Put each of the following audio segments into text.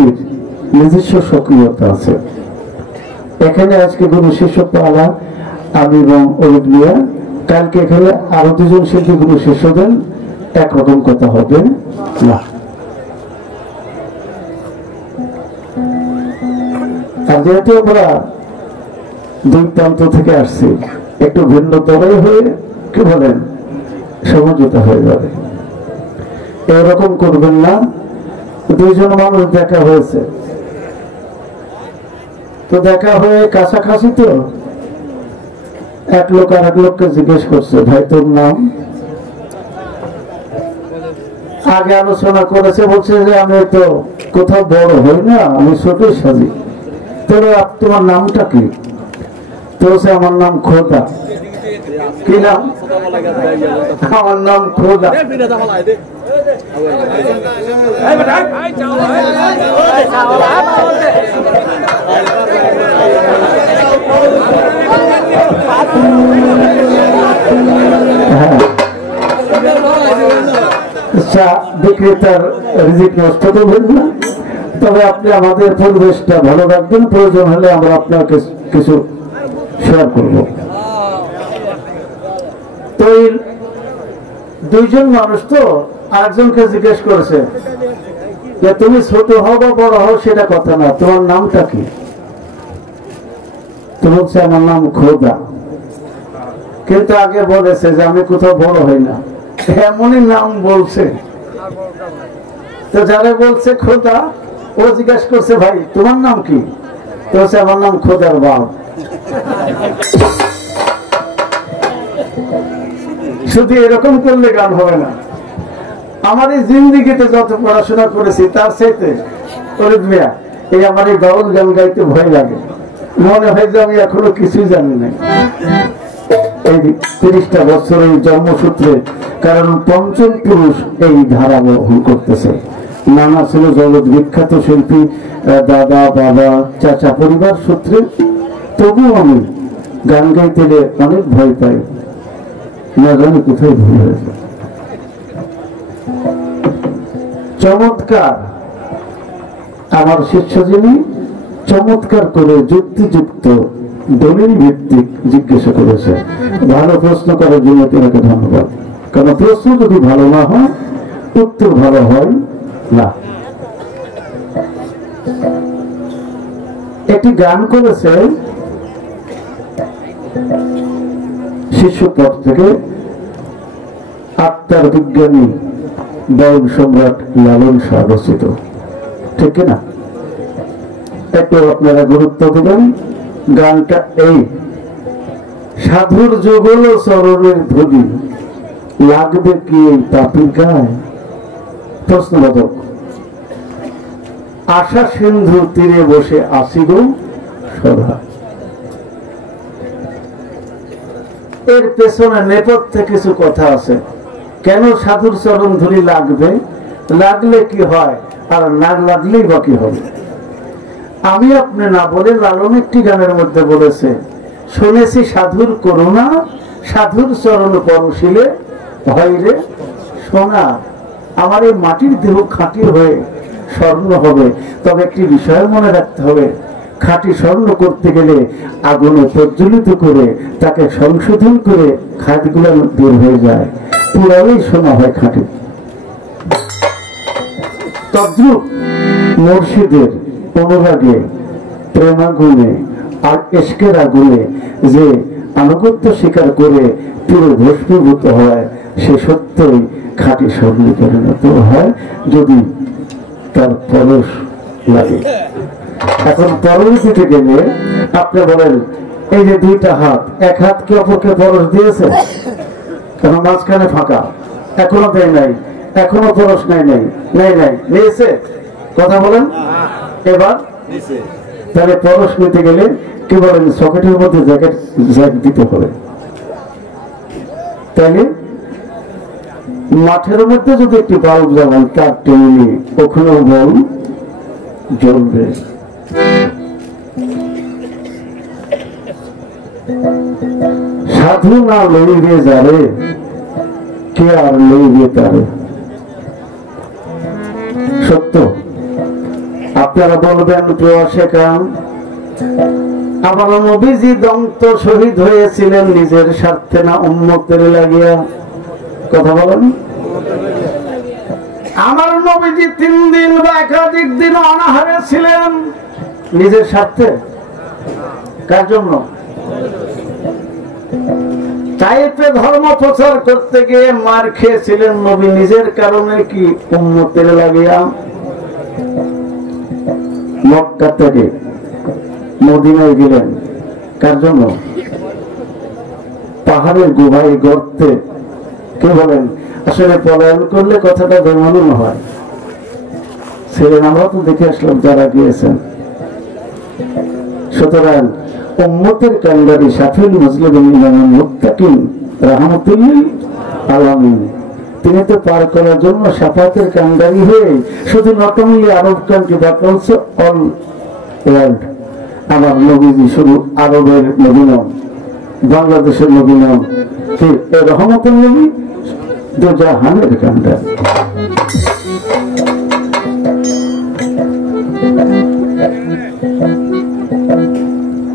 ব্যক্তির নিজস্ব সক্রিয়তা আছে। এখানে আজকে গুরু শিষ্য পালা আমি এবং অরূপ মিয়া, কালকে এখানে আরো দুজন শিল্পী গুরু শিষ্যদের একরকম কথা হবে না। আর যেহেতু আমরা দুই প্রান্ত থেকে আসছি, একটু ভিন্ন তরাই হয়ে কি বলেন সমঝোতা হয়ে যাবে, এরকম করবেন না। দুইজন মানুষ দেখা হয়েছে, তো দেখা হয়ে কাছাকাছি, তো এক লোক আর এক লোককে জিজ্ঞেস করছে, ভাই তোর নাম? আগে আলোচনা করেছে, বলছে যে আমি তো কোথাও বড় হই না, আমি ছোট সাজি। তবে তোমার নামটা কি? তো আমার নাম খোদা। কি নাম? আমার নাম খোদা। বিক্রেতার রিজিক নষ্ট করবেন না, তবে আপনি আমাদের পরিবেশটা ভালো রাখবেন, প্রয়োজন হলে আমরা আপনাকে কিছু শেয়ার করব। তো এই দুইজন মানুষ তো আরেকজনকে জিজ্ঞেস করেছে যে তুমি ছোট হও বা বড় হও সেটা কথা না, তোমার নামটা কি? তো বলছে আমার নাম খোদা। কিন্তু আগে বলেছে যে আমি কোথাও বড় হই না, এমনই নাম বলছে। তো যারা বলছে খোদা, ও জিজ্ঞাসা করছে ভাই তোমার নাম কি? তো বলছে আমার নাম খোদার বাপ। শুধু এরকম করলে গান হবে না। আমার এই জিন্দিগিতে যত পড়াশোনা করেছি তার চাইতে অরূপ মিয়া, এই আমার এই বাউল গান গাইতে ভয় লাগে, মনে হয় যে আমি এখনো কিছুই জানি না। এই 30টা বছর এই জন্মসূত্রে, কারণ পঞ্চম পুরুষ এই ধারা বহন করতেছে। নানা ছিল জগৎ বিখ্যাত শিল্পী, দাদা বাবা চাচা পরিবার সূত্রে, তবু আমি গান গাইতে অনেক ভয় পাই, না জানি কোথায় ভুল হয়েছে। চমৎকার আমার শিষ্য যিনি চমৎকার করে যুক্তিযুক্ত দলিল ভিত্তিক জিজ্ঞাসা করেছে, ভালো প্রশ্ন করার জন্য তোমাকে ধন্যবাদ। কারণ প্রশ্ন যদি ভালো না হয় উত্তর ভালো হয় না। একটি গান করেছে শিশুপথ থেকে আত্মার বিজ্ঞানী বাউল সম্রাট লালন শাহ রচিত, ঠিক না? একটু আপনারা গুরুত্ব দেবেন। গানটা এই, সাধুর যুগল চরণের ধুলি লাগবে কি এই পাপির গায়ে? প্রশ্নবোধক। আশা সিন্ধু তীরে বসে আসিব সদা। এর পেছনে নেপথ্যে কিছু কথা আছে। কেন সাধুর চরণ ধুলি লাগবে? লাগলে কি হয়, আর না লাগলেই বা কি হবে? আমি আপনি না বলে লালন একটি গানের মধ্যে বলেছে, শুনেছি সাধুর করুণা, সাধুর চরণ পরশিলে হয় রে সোনা। আমার এই মাটির দেহ খাঁটি হয়ে স্বর্ণ হবে, তবে একটি বিষয় মনে রাখতে হবে, খাঁটি স্বর্ণ করতে গেলে আগুনে প্রজ্বলিত করে তাকে সংশোধন করে খাঁটগুলো দূর হয়ে যায়, পুরাই সোনা হয় খাঁটি। তদ্রূপ মুর্শিদের অনুরাগে প্রেমাগুণে আর এশকের আগুনে যে আনুগত্য স্বীকার করে পুরো ভস্মীভূত হয়, সে সত্যই খাঁটি স্বর্ণে পরিণত হয় যদি তার পরশ লাগে। এখন পরশ দিতে গেলে আপনি বলেন, এই যে দুইটা হাত, এক হাত কি অপরকে পরশ দিয়েছে? কেন মাঝখানে ফাঁকা, এখনো দেয় নাই, এখনো পরশ নাই নাই নাই নাই নিয়েছে? কথা বলেন। এবার তাহলে পরশ নিতে গেলে কি বলেন, সকেটের মধ্যে জ্যাক দিতে হবে। তাহলে মাঠের মধ্যে যদি একটি বাল্ব জ্বালান, তার টেনে ওখানেও বল জ্বলবে। সাধু না লইবে যারে, কে আর লইবে তারে। সত্য। আপনারা বলবেন প্রিয় শেখান, আমার নবীজি দন্ত শহীদ হয়েছিলেন নিজের স্বার্থে না উম্মতের লাগিয়া? কথা বলেন। আমার নবীজি 3 দিন বা একাধিক দিন অনাহারে ছিলেন নিজের স্বার্থে? কার জন্য? তাইফে ধর্ম প্রচার করতে গিয়ে মার খেয়েছিলেন নবী নিজের কারণে কি উম্মতের লাগিয়া? মক্কা থেকে মদিনায় গেলেন কার জন্য? পাহাড়ের গুহায় গর্তে। কে বলেন? আসলে পলায়ন করলে কথাটা বেমানুন হয়। ছিলেন, আমরা তো দেখে আসলাম যারা গিয়েছেন। সুতরাং উম্মতের কান্ডারি শাফিউল মুজলিমিন ইমামুল মুত্তাকিন রাহমাতুল লিল আলামিন, তিনি তো পার করার জন্য শাফাতের কান্ডারি হয়ে শুধু not only Arab country but also all world. আমার নবীজি শুধু আরবের নবী নন, বাংলাদেশের নবী নন, রহমতুল নবী দোজাহানের কান্ডারি।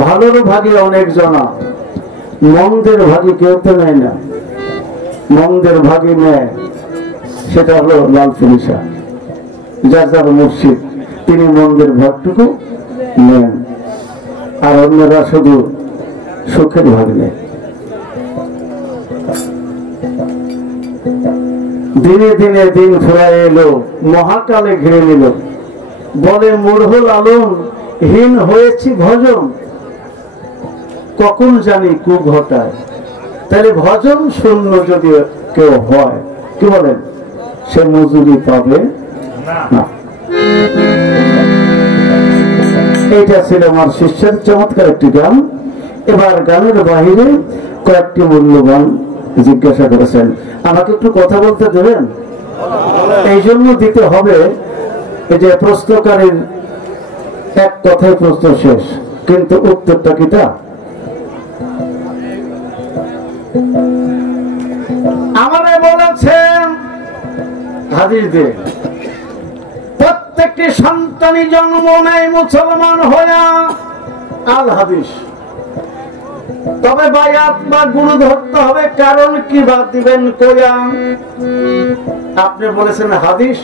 ভালোর ভাগে অনেক জনা, মন্দের ভাগে কেউ তো নেয় না। মন্দের ভাগে নেয় সেটা হলো লাল ফিরিসা, যার যার মুর্শিদ, তিনি মন্দের ভাগটুকু নেন, আর অন্যরা শুধু সুখের ভাগ নেয়। দিনে দিনে দিন ফুরায় এলো, মহাকালে ঘিরে নিল, বলে মুরহুল আলম হীন হয়েছি ভজন, কখন জানি কু ঘটায়। তাহলে ভজন শূন্য যদি কেউ হয়, কি বলেন, সে মজুরি পাবে না। এইটা ছিল আমার শিষ্যের চমৎকার একটি গান। এবার গানের বাহিরে কয়েকটি মূল্যবান জিজ্ঞাসা করেছেন, আমাকে একটু কথা বলতে দেবেন? এই জন্য দিতে হবে যে প্রশ্নকারীর এক কথায় প্রশ্ন শেষ, কিন্তু উত্তরটা কি তা? আমারে বলেছেন হাদিস দিয়ে প্রত্যেকটি সন্তানই জন্ম নেয় মুসলমান হইয়া, আল হাদিস। তবে বায়াত বা গুরু ধরতে হবে, কারণ কি বাদ দিবেন কইয়া? আপনি বলেছেন হাদিস,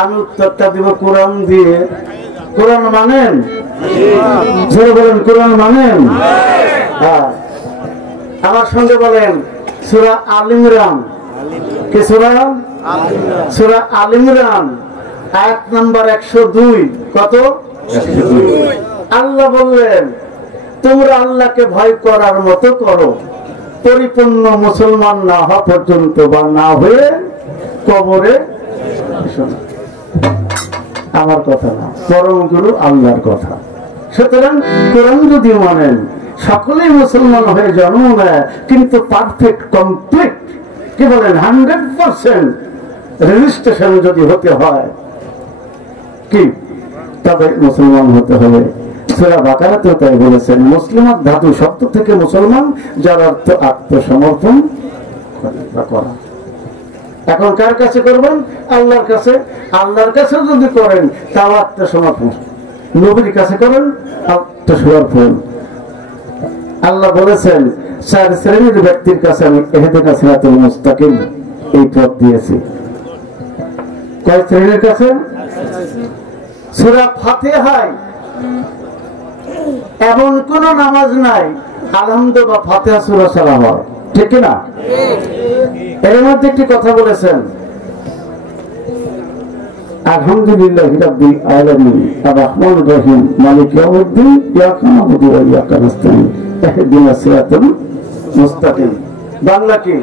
আমি উত্তরটা দিব কোরআন দিয়ে। কোরআন মানেন? বলেন কোরআন মানেন? হ্যাঁ। আমার সঙ্গে বলেন সূরা আল ইমরান। কি সূরা? সূরা আল ইমরান আয়াত নাম্বার 102। কত? 102। আল্লাহ বললেন, তোমরা আল্লাহকে ভয় করার মতো করো, পরিপূর্ণ মুসলমান না হওয়া পর্যন্ত বা না হয়ে কবরে। আমার কথা না, পরম গুরু আল্লাহর কথা। সুতরাং কোরআন যদি মানেন, সকলেই মুসলমান হয়ে জন্ম নেয়, কিন্তু পারফেক্ট কমপ্লিট, কি বলেন, 100% রেজিস্ট্রেশন যদি হতে হয়, কি তবে মুসলমান হতে হবে। সূরা বাকারাতেও তাই বলেছেন, মুসলিমাত ধাতু শব্দ থেকে মুসলমান, যার অর্থ আত্মসমর্পণ করা। এখন কার কাছে করবেন? আল্লাহর কাছে। আল্লাহর কাছে যদি করেন তাও আত্মসমর্পণ, নবীর কাছে করেন আত্মসমর্পণ। আল্লাহ বলেছেন 4 শ্রেণীর ব্যক্তির কাছে আমি ইহদিনাস সিরাতাল মুস্তাকিম এই পথ দিয়েছি। কয় শ্রেণীর কাছে? সূরা ফাতিহায় এমন কোন নামাজ নাই আলহামদু বা ফাতিহা সূরা ছাড়া হয়, ঠিক না? এর মধ্যে একটি কথা বলেছেন, আলহামদুলিল্লাহি রাব্বিল আলামিন আর রহমানির রহিম মালিক ইয়াউমিদ্দিন ইয়াকা না'বুদু ওয়া ইয়াকা নাস্তাঈন ইহদিনাস সিরাতাল মুস্তাকিম। বাংলা কি?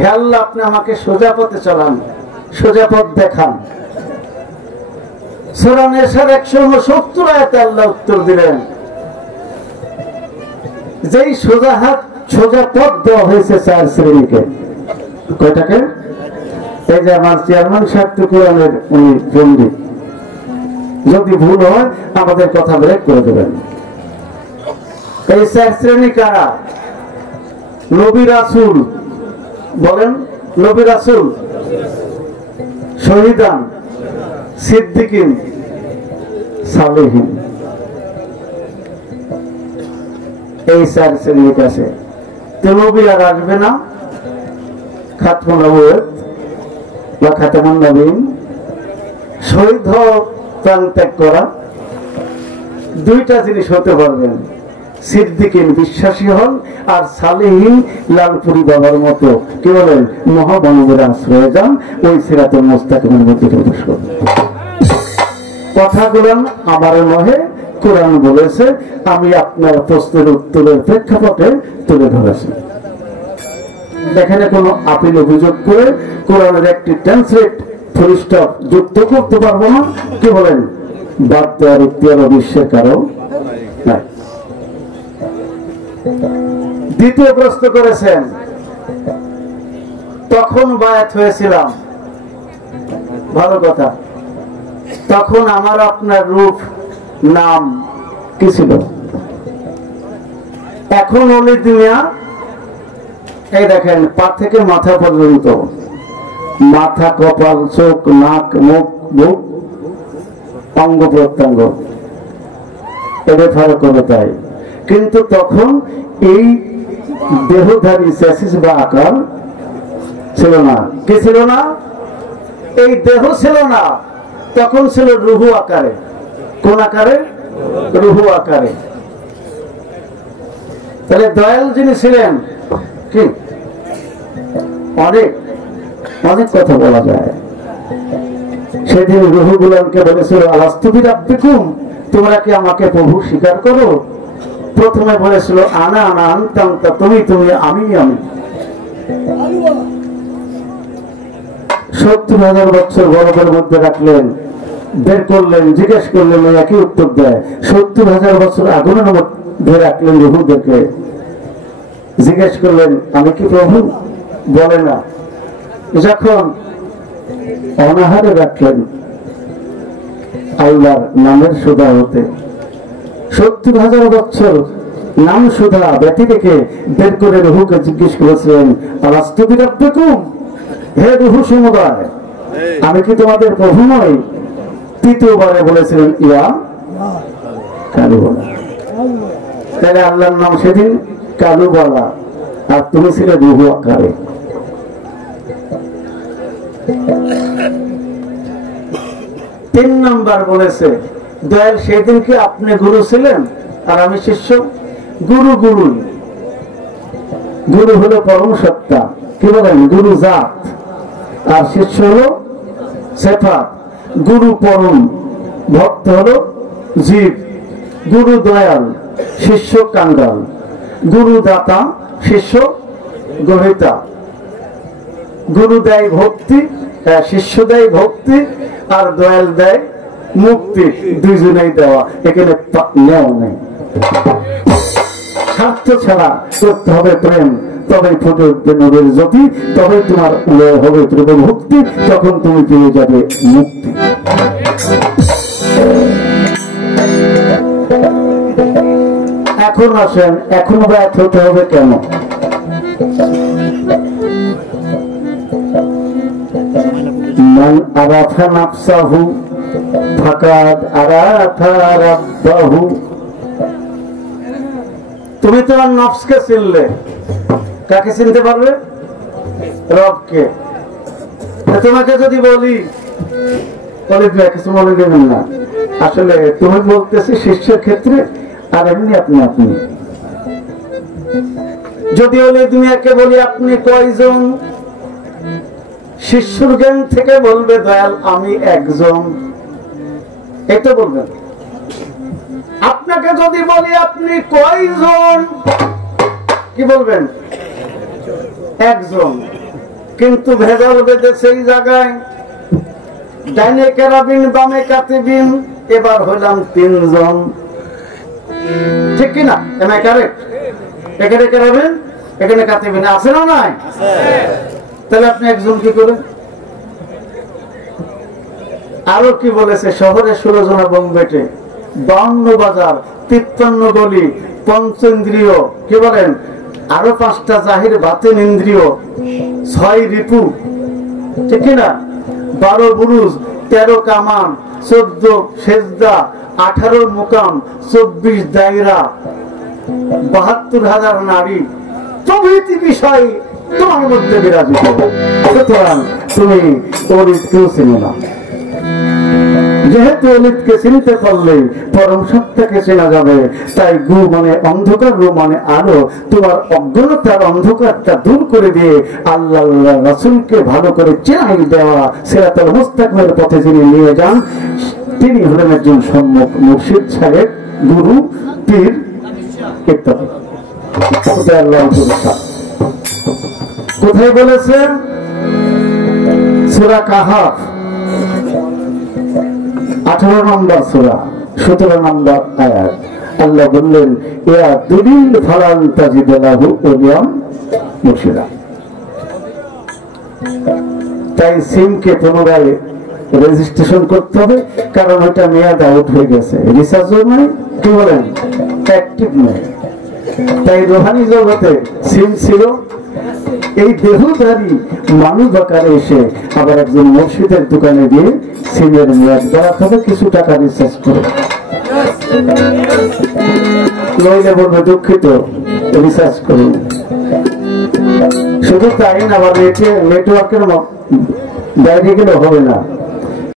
হে আল্লাহ, আপনি আমাকে সোজা পথে চালান, সোজা পথ দেখান। সূরা নিসার 169 আয়াতে আল্লাহ উত্তর দিলেন, যেই সোজা পথ দেওয়া হয়েছে 4 শ্রেণীকে। কয়টাকে? এই যে আমার চেয়ারম্যান সাহেব তো কোরআনের উনি পণ্ডিত, যদি ভুল হয় আমাদের কথা ব্রেক করে দেবেন। এই 4 শ্রেণী কারা? নবী রাসূল, বলেন নবী রাসূল, শহীদান, সিদ্দিকিন, সালেহীন, এই 4 শ্রেণীর কাছে নবী আর আসবে না। খাতমুন নবুয়ত বা খাতামুন নবীন, শহীদ প্রাণ ত্যাগ করা, 2টা জিনিস হতে পারবেন। সিদ্দিকিন বিশ্বাসী হন, আর সালেহীন লালপুরি বাবার মতো কি বলেন মহামানবের আশ্রয়ে যান, ওই সিরাতুল মুস্তাকিমের মধ্যে প্রবেশ করবেন। কথাগুলো আমার নহে, কোরআন বলেছে, আমি আপনার প্রশ্নের উত্তরের প্রেক্ষাপটে তুলে ধরেছি। এখানে কোনো আপিল অভিযোগ করে কোরআনের একটি ট্রান্সলেট ফুল স্টপ যুক্ত করতে পারবো না, কি বলেন বাদ দেওয়ার ইতিহার বিশ্বের কারণ নাই। দ্বিতীয় প্রশ্ন করেছেন, তখন বায়াত হয়েছিলাম, ভালো কথা, তখন আমার আপনার রূপ নাম কি ছিল? এখন অলি দুনিয়া, এই দেখেন পা থেকে মাথা পর্যন্ত, মাথা, কপাল, চোখ, নাক, মুখ, বুক, অঙ্গ প্রত্যঙ্গ, এদের ফারাক হবে তাই। কিন্তু তখন এই দেহধারী চ্যাসিস বা আকার ছিল না। কি ছিল না? এই দেহ ছিল না, তখন ছিল রুহু আকারে। কোন আকারে? রুহু আকারে। তাহলে দয়াল যিনি ছিলেন, কি অনেক অনেক কথা বলা যায়। সেদিন রুহু গুলামকে বলেছিল, আলাস্তু বিরাব্বিকুম, তোমরা কি আমাকে প্রভু স্বীকার করো? প্রথমে বলেছিল আনা আনা আনতাম, তুমি তুমি, আমি আমি। 70,000 বছর বরফের মধ্যে রাখলেন, বের করলেন, জিজ্ঞেস করলেন, একই উত্তর দেয়। 70,000 বছর আগুনের মধ্যে রাখলেন রুহুদেরকে, জিজ্ঞেস করলেন আমি কি প্রভু? বলে না। যখন অনাহারে রাখলেন আল্লাহর নামের সুধা হতে, 70,000 বছর নাম সুধা ব্যতি রেখে বের করে রুহুকে জিজ্ঞেস করেছিলেন, আলাস্তু বিরাব্বিকুম, হে রুহু সমুদায়, আমি কি তোমাদের প্রভু নই? তৃতীয়বারে বলেছিলেন ইয়া কালুবালা। তাহলে আল্লাহর নাম সেদিন কালুবালা, আর তুমি ছিলে রুহু আকারে। 3 নম্বর বলেছে, দয়াল সেদিন কি আপনি গুরু ছিলেন আর আমি শিষ্য? গুরু গুরু, গুরু হলো পরম সত্তা, কি বলেন গুরু জাত, আর শিষ্য হলো সেফাত। গুরু পরম, ভক্ত হলো জীব। গুরু দয়াল, শিষ্য কাঙ্গাল। গুরু দাতা, শিষ্য গ্রহিতা। গুরু দেয় ভক্তি, শিষ্য দেয় ভক্তি, আর দয়াল দেয় মুক্তি। দুইজনেই দেওয়া, এখানে নেওয়া নেই। স্বার্থ ছাড়া করতে হবে প্রেম, তবে ফুটে উঠবে নবের জ্যোতি, তবে তোমার উদয় হবে প্রেমে ভক্তি, তখন তুমি পেয়ে যাবে মুক্তি। এখন আসেন, এখন ব্যর্থ হতে হবে কেন? মান আরাফা নাফসাহু ফাকাদ আরাফা রাব্বাহু। তুমি তোমার নফসকে চিনলে, কাকে চিনতে পারবে? রবকে। তোমাকে যদি বলি, কিছু মনে দেবেন না, আসলে তুমি বলতেছি শিষ্যের ক্ষেত্রে, আর এমনি আপনি আপনি। যদি বলি দুনিয়াকে বলি আপনি কয়জন, শিষ্যর জ্ঞান থেকে বলবে দয়াল আমি একজন, এটা বলবেন। আপনাকে যদি বলি আপনি কয়জন, কি বলবেন? একজন। কিন্তু ভেজাল বেঁধেছে এই জায়গায়, ডাইনে কেরাবিন বামে কাতিবিন, এবার হইলাম 3 জন। ঠিক কিনা? Am I correct? এখানে কেরাবিন, এখানে কাতিবিন আছে না নাই? তাহলে আপনি একজন কি করে? আরো কি বলেছে, শহরে 16 জনা বোম বেটে, 52 বাজার, 53 গলি, পঞ্চেন্দ্রিয়, কি বলেন, আরো 5টা জাহির বাতিন ইন্দ্রিয়, 6 রিপু, ঠিক কিনা? 12 বুরুজ, 13 কামান, 14 সেজদা, 18 মুকাম, 24 দায়রা, 72,000 নারী প্রভৃতি বিষয় তোমার মধ্যে বিরাজিত। সুতরাং তুমি অলিদকেও চিনো না। যেহেতু অলিদকে চিনতে পারলে পরম সত্তাকে চেনা যাবে, তাই গু মানে অন্ধকার, রু মানে আলো। তোমার অজ্ঞতার অন্ধকারটা দূর করে দিয়ে আল্লাহ রাসূলকে ভালো করে চেনাই দেওয়া, সিরাতুল মুস্তাকিমের পথে যিনি নিয়ে যান, তিনি হলেন একজন সম্যক মুর্শিদ, সাহেব, গুরু, পীর ইত্যাদি। কোথায় বলেছেন? সূরা কাহাফ 18 নম্বর সূরা 17 নম্বর আয়াত। আল্লাহ বললেন, ইয়া দুলিল ফালান তাজিদ লাহু ওলিয়াম মুর্শিদা। তাই সিমকে পুনরায় রেজিস্ট্রেশন করতে হবে, কারণ ওটা মেয়াদ আউট হয়ে গেছে, রিসার্চও নাই, কি বলেন, অ্যাক্টিভ নয়। তাই রোহানি জগতে সিম ছিল, এই দেহধারী মানুষ আকারে এসে আবার একজন মুর্শিদের দোকানে গিয়ে সিমের মেয়াদ বাড়াতে হবে, কিছু টাকা রিচার্জ করে, নইলে বলবে দুঃখিত রিচার্জ করুন। শুধু তাই না, আবার নেটওয়ার্কের বাইরে গেলে হবে না।